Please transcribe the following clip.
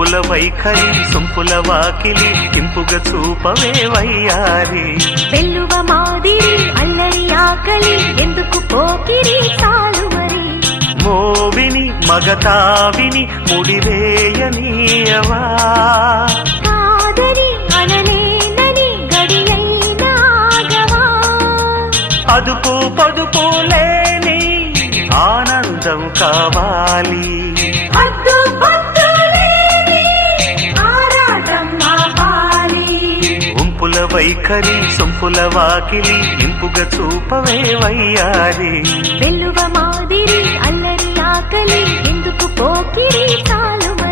ఉంపుల వైఖరి సొంపుల వాకిలి ఇంపుగా చూపవే వయ్యారి వెల్లువ మాదిరి అల్లరి ఆకలి ఎందుకు పోకిరి చాలు మరి మోవిని మగతావిని ముడివేయనీయవా కాదని అనలేనని గడియైనాగవా అదుపు పదుపు లేని ఆనందం కావాలి హద్దు పొద్దు లేని ఆరాటం ఆపాలి ఉంపుల వైఖరి సొంపుల వాకిలి ఇంపుగా చూపవే వయ్యారి వెల్లువ మాదిరి అల్లరి ఆకలి ఎందుకు పోకిరి చాలు మరి